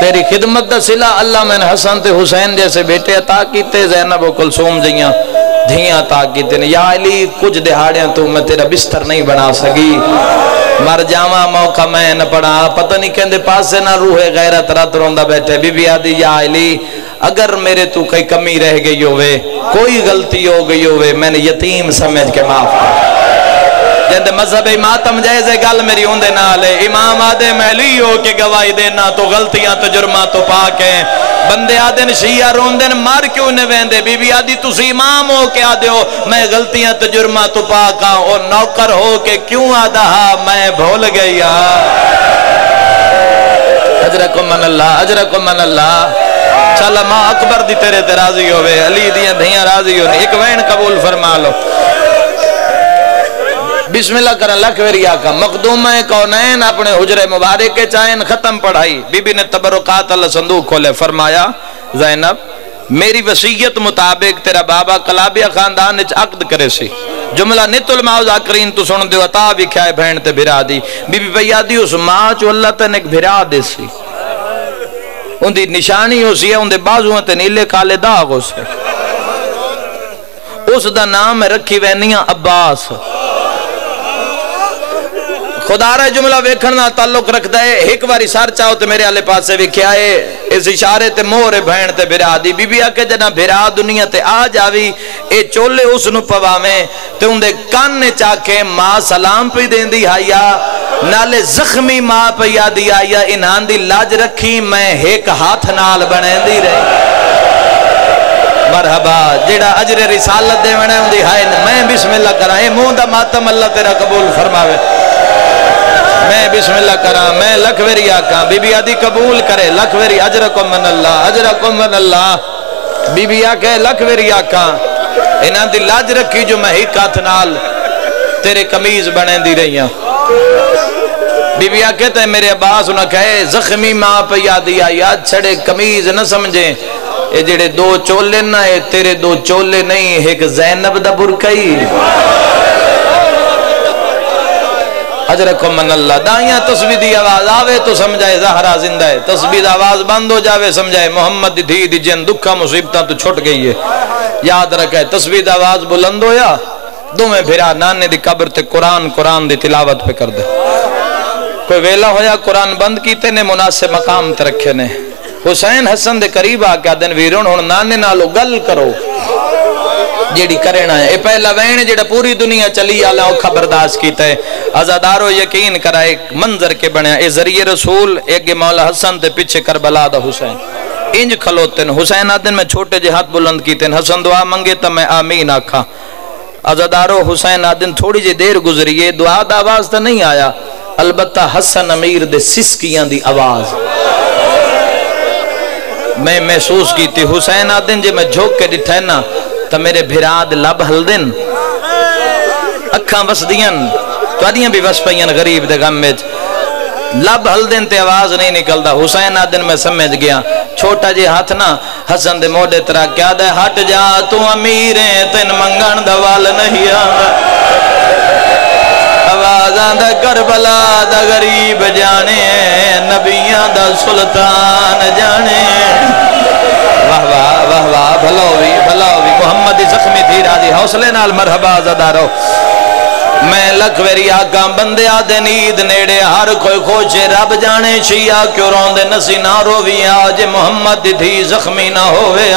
تیری خدمت دا صلہ اللہ میں حسن تے حسین جیسے بیٹے عطا کیتے، زینب و کلثوم جیاں دھیاں عطا کیتے۔ یا علی کچھ دہاڑیاں تو میں تیرا بستر نہیں بنا سکی، مر جاواں موقع میں نہ پڑا، پتہ نہیں کہندے پاسے نہ روح غیرت رات روندہ بیٹھے۔ بی بی آدھی یا علی اگر میرے تو کئی کمی رہ گئی ہوئے، کوئی غلطی ہو گئی ہوئے، میں نے یتیم سمجھ کے معاف کر۔ جندے مذہب ماتم جائزے گل میری ہوندے نالے، امام آدھے محلی ہو کے گواہی دینا تو غلطیاں تو جرمہ تو پاک ہیں، بندے آدھے شیعہ روندن مار کیوں نے ویندے؟ بی بی آدھی تسی امام ہو کے آدھے ہو میں غلطیاں تو جرمہ تو پاک ہاں، اور نوکر ہو کے کیوں آدھا میں بھول گئی ہاں۔ اجرکم من اللہ، اجرکم من اللہ۔ چلا ماں اکبر دی تیرے تے راضی ہوئے، علی دیاں دھیاں راضی ہوئے، ایک وین قبول فرما لو۔ بسم اللہ کرن لکھ ویری آقا مقدومہ کونین اپنے حجر مبارک کے چاہیں ختم پڑھائی۔ بی بی نے تبرکات اللہ صندوق کھولے، فرمایا زینب میری وصیت مطابق تیرا بابا کلابیہ خاندان اچ عقد کرے سی، جملہ نت المعوض آکرین تو سن دیو عطا بھی کھائے بہن تے بھرا دی۔ بی بی بھیا دی اس ماں چو اللہ تے ایک بھرا دے سی، ان دی نشانی ہو سی ہے، ان دے بازویں تے نیلے کالے داغ ہو سی، اس دا نام رکھی وینیاں عباس۔ خدا رہا جملہ ویکھننا تعلق رکھ دائے، ایک باری سار چاہو تے میرے آلے پاس سے وکھیا ہے، اس اشارے تے مورے بہن تے بھرا دی۔ بی بی آکے جنا بھرا دنیا تے آ جاوی، اے چولے اس نو پواویں تے ان دے کان نے چاکے ماں سلام پہ دین دی آیا، نالے زخمی ماں پہ یادی آیا، انہاں دی لاج رکھی میں ایک ہاتھ نال بنین دی رہے۔ مرحبا جیڑا اجر رسالت دے ونے ان دی ہائے میں بسم اللہ کرائیں، مون دا ماتم اللہ تیرا قبول فرماوے، میں بسم اللہ کرا، میں لکھ ویری آقا۔ بی بی آدھی قبول کرے، لکھ ویری اجرکم من اللہ، اجرکم من اللہ۔ بی بی آکے لکھ ویری آقا انہاں دی لاج رکھی جو میں ایک ہاتھ نال تیرے کمیز بنے دی رہیاں۔ بی بی آکے تے میرے عباس انہاں کہے زخمی ماں پہ یادی آیا، چھڑے کمیز نہ سمجھیں، اے جڑے دو چولے نہ اے تیرے دو چولے نہیں، ایک زینب دا برکئی۔ اجرکم من اللہ۔ دائیاں تسبیح دی آواز آوے تو سمجھائے زہرا زندہ ہے، تسبیح دی آواز بند ہو جاوے سمجھائے محمد دی دھی دی جن دکھا مصیبتاں تو چھٹ گئی ہے۔ یاد رکھے تسبیح دی آواز بلند ہویا دو میں بھرا نانے دی قبر تے قرآن دی تلاوت پہ کر دے، کوئی ویلا ہویا قرآن بند کیتے نے مناسب مقام تے رکھے نے۔ حسین حسن دے قریب آکے دن ویرون ہون نانے نالو گل کرو جیڑی کرنا ہے، اے پہلا وین جیڑا پوری دنیا چلی آلہ اوکھا برداشت کیتا ہے۔ ازادارو یقین کرا ایک منظر کے بنیا، اے ذریعہ رسول ایک مولا حسن تے پیچھے کربلا دا حسین انج کھلوتن، حسین آدن میں چھوٹے جے ہاتھ بلند کیتن، حسن دعا منگے تا میں آمین آکھا۔ ازادارو حسین آدن تھوڑی جے دیر گزریے، دعا دا آواز تا نہیں آیا، البتہ حسن امیر دے سسکیاں دی آواز میں محسوس کی تھی۔ حسین آدن جے میں جھوک کے ڈٹھائے نا تا میرے بھراد لب ہل دن، اکھاں وس دین تو آدیاں بھی وس پئیاں غریب دے غم میں، لب ہل دن تے آواز نہیں نکلدا۔ حسین آدن میں سمجھ گیا، چھوٹا جی ہاتھ نا حسن دے موڑے ترا کیا دے، ہٹ جا تو امیریں تین منگن دوال نہیں آنگا، آوازاں دا کربلا دا غریب جانے، نبیاں دا سلطان جانے۔ واہ واہ واہ واہ، بھلوی بھلوی محمد زخمی تھی راضی، حوصلے نال مرحبا زدارو۔ میں لکھ ویری آگاں بندے آدھے نید نیڑے ہر کوئی خوشے رب جانے شیعہ کیوں روندے نسی نہ رووی آج محمد دی زخمی نہ ہوئے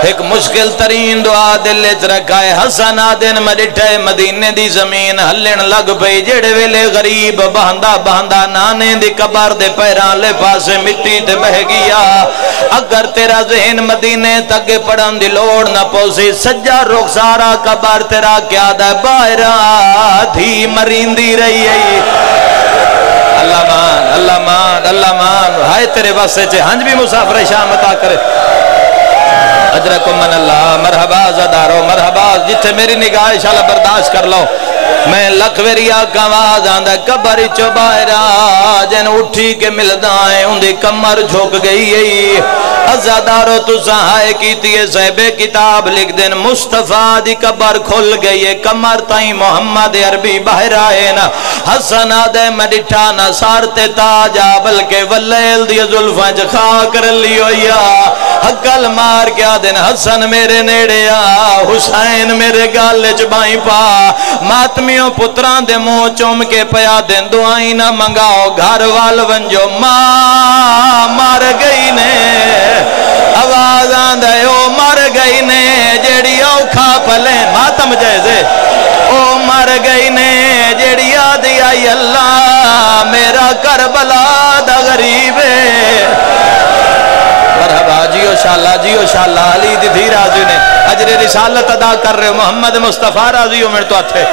ایک مشکل ترین دعا دل رکھائے حسن آدن مڈٹھے مدینے دی زمین ہلن لگ پئی جڑے ویلے غریب بہندہ بہندہ نانے دی قبر دے پیران لے پاسے مٹی تے بہ گیا اگر تیرا ذہن مدینے تک پڑھن دی لوڑ نہ پوسی سجا رخسارا قبر تیرا کیا دا باہرہ دھی مریندی رہی ہے اللہ مان اللہ مان اللہ مان ہائے تیرے واسطے چے ہنج بھی مسافر شام عطا کرے اجرکم من اللہ مرحبا زدارو مرحبا جتھے میری نگاہ انشاءاللہ برداشت کر لو میں لکھویریا کواز آندہ قبر چو باہرہ جن اٹھی کے ملدائیں اندھی کمر جھوک گئی ہے ازادارو تو سہائے کیتی ہے صحبے کتاب لکھ دن مصطفیٰ دی قبر کھل گئی ہے کمر تائیں محمد عربی باہر آئے نا حسن آدھے مڈٹھا نا سارتے تاجا بلکہ واللیل دی ظلفاں جخا کر لیو یا حقل مار کیا دن حسن میرے نیڑے حسین میرے گالے چبائیں پا ماتمیوں پتران دے منہ چوم کے پیا دن دعائیں نہ منگاؤ گھر وال ونجو ماں مار گئی نے آواز آندھے او مر گئی نے جیڑی اوکھا پلے ماتم جیسے او مر گئی نے جیڑی آدھی آئی اللہ میرا کربلا دا غریب ہے مرحبا جیو شاءاللہ علی دی دھی راضی نے اجر رسالت ادا کر رہے محمد مصطفیٰ راضی ہو میرے تو آتے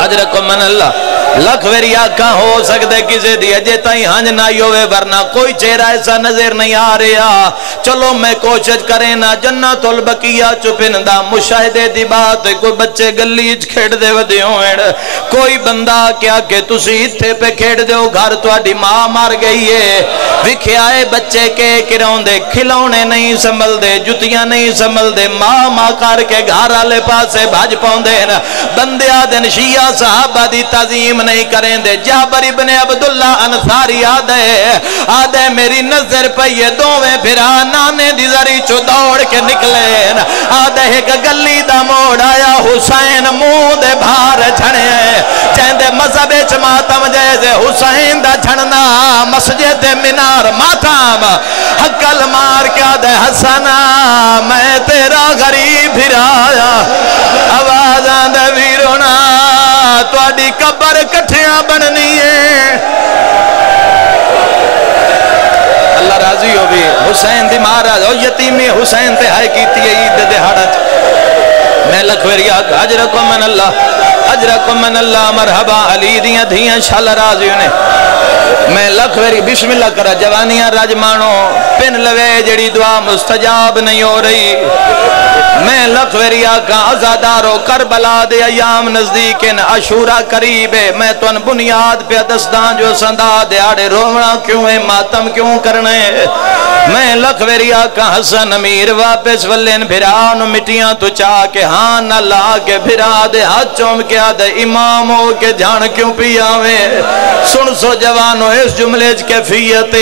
اجرکم من اللہ لکھ ویری آکھاں ہو سکتے کسے دی اجے تائیں ہنج نہ ہوئے ورنہ کوئی چہرہ ایسا نظر نہیں آ رہا چلو میں کوشش کریں نا جنت البقیہ چپندہ مشاہدے دی بات کوئی بچے گلیج کھیڑ دے ودے ہوئے کوئی بندہ کیا کہ تسی اتھے پہ کھیڑ دے ہو گھر تواڈی ماں مار گئی ہے وکھے آئے بچے کے کراؤں دے کھلونے نہیں سنبھل دے جتیاں نہیں سنبھل دے ماں کر کے گھر آلے پاسے بھاج پاؤں دے بندے آدن شیعہ صحابہ دی تعظیم نہیں کریں دے جابر ابن عبداللہ انصاری آدھے میری نظر پہ یہ دوویں پھرا نانے دی ذری چو دوڑ کے نکلے آدھے ایک گلی دا موڑ آیا حسین منہ دے بھار جھڑے چہندے مذہب ماتم جیسے حسین دا جھڑنا مسجد منار ماتم حقل مار کیا دے حسنا میں تیرا غریب پھرایا آواز آندھے ویرونا تواڈی قبر کٹھیاں بننی ہے اللہ راضی ہو بھی حسین دی مہاراج ہو یتیمی حسین تے ہائے کیتی ہے عید دہاڑت میں لکھویری آگا اجرکم من اللہ مرحبا علی دیاں دھیاں شاءاللہ راضی ہونے میں لکھویری بسم اللہ کرا جوانیاں راجمانوں پن لوے جڑی دعا مستجاب نہیں ہو رہی میں لکھویری آقا ازادارو کربلا دے ایام نزدیکن عاشورہ قریب ہے میں تو ان بنیاد پہ دستان جو سندا دے آڑے رونا کیوں ہے ماتم کیوں کرنے میں لکھویری آقا حسن امیر واپس ولین بھرانو مٹیاں تو چاہ کے ہاں نہ لا کے بھرا دے ہاتھ چوم کے آدھے امام ہو کے جان کیوں پیاوے سن سو جوانو اس جملے کیفیت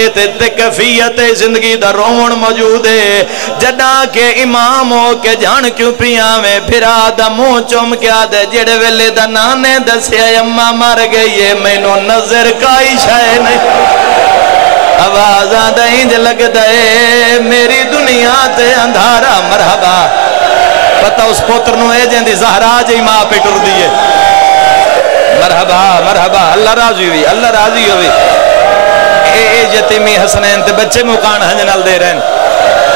زندگی دا رون موجود ہے جڑا کے امام ہو کے جان کیوں پیاوے بھرا دا منہ چوم کے آدھے جڑے ویلے دا نانے دسیا اممہ مار گئی ہے میں نو نظر کائی شاہ نہیں آوازاں دا انج لگ دے میری دنیا تے اندھارا مرحبا پتہ اس پوتر نو اے جن دی زہرا جی ماں پہ ٹر دیئے مرحبا اللہ راضی ہوئی اے یتیمی حسنین تے بچے مکان ہنجنال دے رہن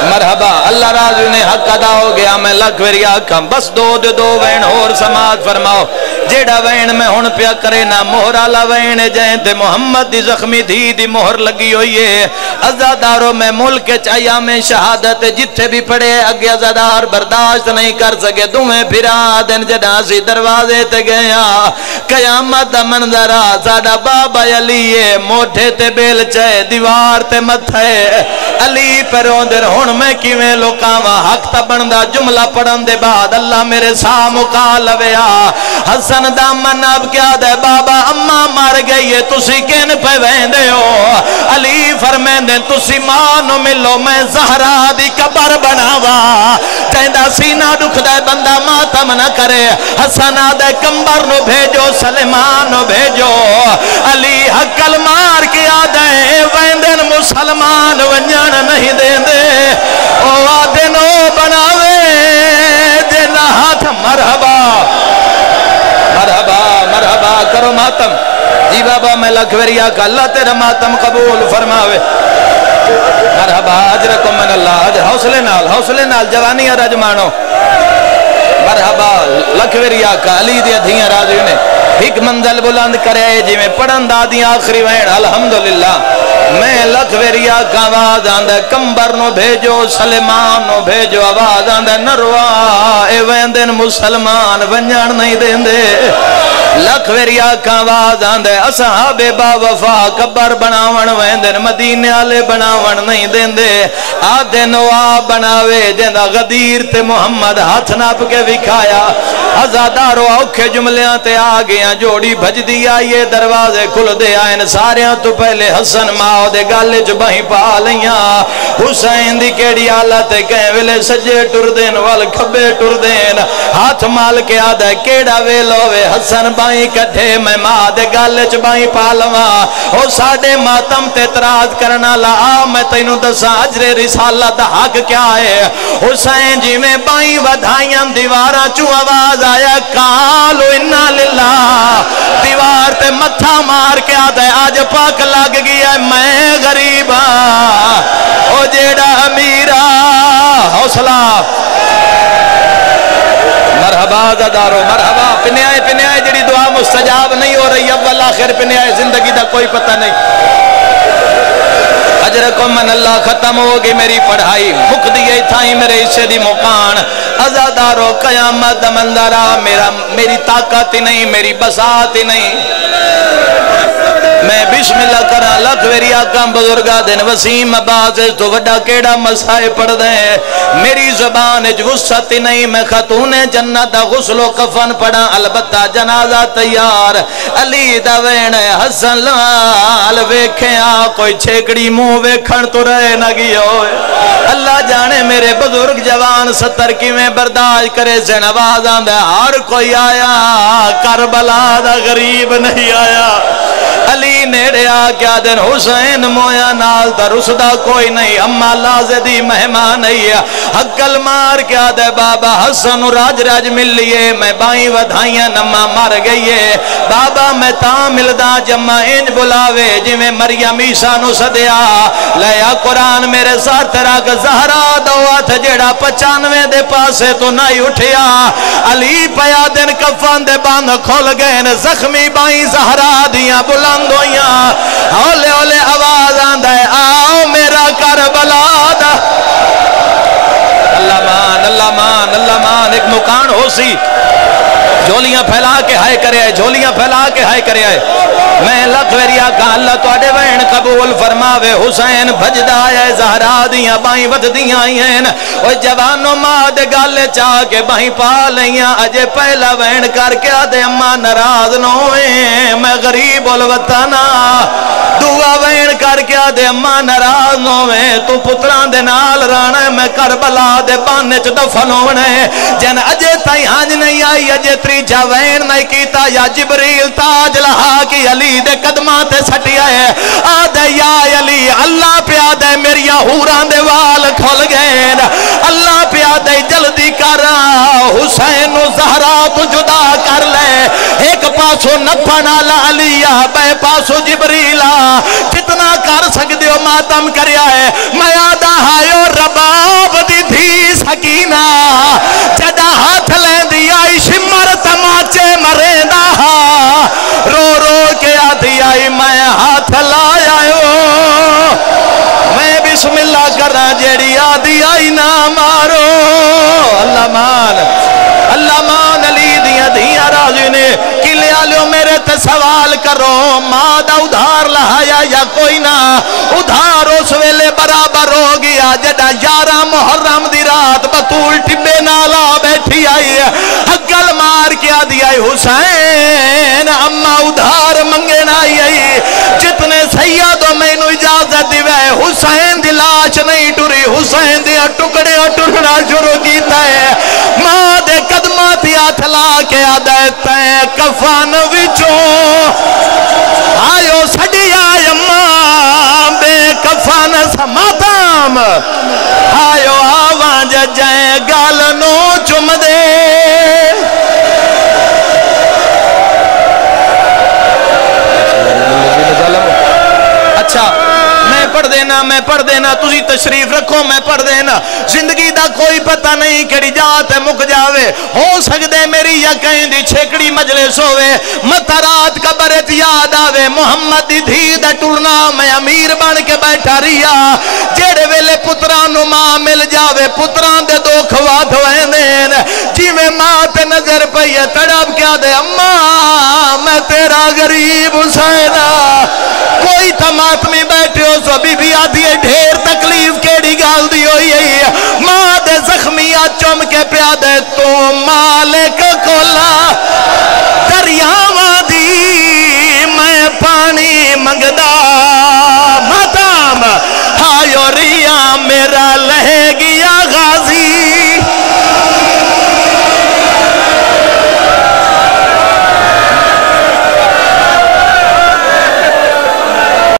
مرحبا اللہ راضی نے حق ادا ہو گیا میں لکھویری آکھاں بس دو وین اور سماعت فرماؤ جیڑا وین میں ہون پیا کرے نا مہر آلا وین جائیں تے محمد دی زخمی دی مہر لگی ہوئی ہے ازادارو میں ملک چاہیا میں شہادت جتھے بھی پڑے اگے ازادار برداشت نہیں کر سکے دومیں پھرا دن جنازی دروازے تے گیا قیامت دا منظرہ ساڑا بابا علی موٹھے تے بیل چاہے دیوار تے متھے علی پر روندر ہون میں کیویں لوکاواں حق تا بندا جملہ پڑھن دے بعد اللہ میرے سا مکا لویا حسن دا من اب کیا دے بابا اما مر گئی ہے تسی کین پہ ویندے ہو علی فرمیندے تسی ماں نو ملو میں زہرا دی قبر بناوا جیندا سینہ دکھ دے بندہ ماتم نہ کرے حسن آدھے کمبر نو بھیجو سلیمان نو بھیجو علی حقل مار کے آدھے ویندن مسلمان ونجان نہیں دیں دے او آدھے نو بناوے دینا ہاتھ مرحبا مرحبا مرحبا کرو ماتم جی بابا میں لکھوریہ کا اللہ تیرا ماتم قبول فرماوے مرحبا اجرکم من اللہ حوصلے نال جوانی رجمانو مرحبا لکھوریہ کا علی دیا دھیاں راضی نے ایک منزل بلند کرے جی میں پڑھن دادی آخری وین الحمدللہ میں لکھوریہ کا آواز آندھے کمبر نو بھیجو سلیمان نو بھیجو آواز آندھے نروا اے ویندن مسلمان ونجان نہیں دیں دے لکھوریہ کا آواز آندھے اصحاب با وفا قبر بناون ویندن مدینے آلے بناون نہیں دیں دے آدھے نواب بناوے جندہ غدیر تے محمد ہاتھ ناپ کے وکھایا ازادارو اوکھے جملیاں تے آگیاں جوڑی بھج دیا یہ دروازے کھل دے آئین ساریاں تو پہلے حسن ماؤ دے گالے جو بہیں پا لیاں حسین دی کیڑی آلت کہیں ویلے سجے ٹر دین وال کھبے ٹر دین ہاتھ مال کے آدھے کیڑا ویلوے حسن بائیں کٹھے میں ماں دے گالے جو بہیں پا لواں او ساڑے ماتم تے تراز کرنا لہا میں تینوں دسا عجر رسالت حق کیا ہے حسین جی میں بائیں ودھائیاں دیوارہ چو آواز آیا کالو انہا للہ دیوار تے متھا مار کے آدھے آج پاک لگ گیا میں غریبا او جیڑا امیرہ حوصلہ مرحبا دادارو مرحبا پنے آئے جڑی دعا مستجاب نہیں ہو رہی اول آخر پنے آئے زندگی دا کوئی پتہ نہیں اجرکم من اللہ ختم ہوگی میری پڑھائی مک دیئے تھائیں میرے حصے دی مکان ازادارو قیامت مندرہ میری طاقت ہی نہیں میری بساط ہی نہیں میں بسم اللہ کرا لکھوری آقام بزرگا دن وسیم عباس تو وڈا کیڑا مسائے پڑھ دیں میری زبان جوست نہیں میں خاتون جنت غسل و کفن پڑھا البتہ جنازہ تیار علی دا وین حسن لال ویکھیں کوئی چھیکڑی منہ ویکھن تو رہے نہ گیا ہوئے اللہ جانے میرے بزرگ جوان ستر کی میں برداشت کرے زین آواز آندھا ہر کوئی آیا کربلا دا غریب نہیں آیا علی نیڑے آ کیا دن حسین مویا نال تا رسدہ کوئی نہیں اما لازدی مہمان نہیں ہے حقل مار کیا دے بابا حسن راج راج مل لیے میں بائیں ودھائیاں نمہ مر گئیے بابا میں تامل دا جمع انج بلاوے جی میں مریم عیسیٰ نو صدیا لیا قرآن میرے ساتھ راک زہرہ دوات جیڑا 95 دے پاسے تو نہیں اٹھیا علی پیا دن کفان دے باندھ کھول گئے زخمی بائیں زہرہ دیا بلند ہویاں ہولے ہولے آواز آندہ ہے آؤ میرا کربلا دا اللہ مان ایک مکان ہو سی جھولیاں پھیلا کے ہائے کرے آئے جھولیاں پھیلا کے ہائے کرے آئے میں لکھوریہ کا اللہ تو اڑے وین قبول فرماوے حسین بھجدہ آئے زہرہ دیاں بائیں ود دیاں آئیں وہ جوانوں ماد گالے چاہ کے بائیں پا لیاں اجے پہلا وین کر کے آدھے اممہ نراز نویں میں غریب الوطنہ دعا وین کر کے آدھے اممہ نراز نویں تو پتران دے نال رانے میں کربلا دے بانے چ دفن ہونے جن اجے تائیں آج نہیں آئی اجے تریجا وین نہیں کیتا یا جبریل تاج لہا کی علی دے قدمہ تے سٹیا ہے آدھے یا علی اللہ پیا دے میری ہوران دے وال کھول گئے اللہ پیا دے جلدی کر حسین و زہرہ تو جدا کر لے ایک پاسو نپنا علیہ بے پاسو جبریلہ کتنا کر سکتے ہو ماتم کریا ہے میں آدھا ہائیو رباب دی تھی سکینہ جدہ ہاتھ لیں دیا شمر تماچے مرینہ رو رو کے آدھی آئی میں ہاتھ لایا میں بسم اللہ کرنا جیڑی آدھی آئی نہ مارو اللہ مان علی دیا دیا راضی نے کلیا لیو میرے تے سوال کرو ماں دا ادھار لہایا یا کوئی نہ ادھار اس ویلے برابر ہو گیا جڑا 11 محرم دی رات بطول ٹبے نالا بیٹھی آئی حقل مار کیا دیا حسین اما ادھار منگنا آئی جتنے سیادوں میں انہوں اجازت دیوے حسین دی لاش نہیں ٹری حسین دی ٹکڑے ٹرنا شروع کیتا ہے ماں دے قدمات ہاتھ لا کے آدھتا ہے کفن وچوں آئیو سڑی آئی اماں بے کفن سماتام آئیو آوان جائیں گالنو چم دے اچھا میں پڑھ دینا تُسی تشریف رکھو میں پڑھ دینا زندگی دا کوئی پتہ نہیں کڑی جاتے مک جاوے ہو سکتے میری یا کہیں دی چھیکڑی مجلس ہوئے مطرات قبرت یاد آوے محمد دی دھی دا ٹرنا میں امیر بن کے بیٹھا ریا جیڑے ویلے پترانو ماں مل جاوے پتران دے دو کھوات ہوئے دین جی میں ماں تے نظر پہیے تڑپ کیا دے اماں میں تیرا غریب حسینہ کوئی تماتمی بیٹھے ہو سو بی بی آدھی ہے ڈھیر تکلیف کیڑی گال دی ہوئی ہے ماں دے زخمیات چم کے پیادے تو مالک کولا دریا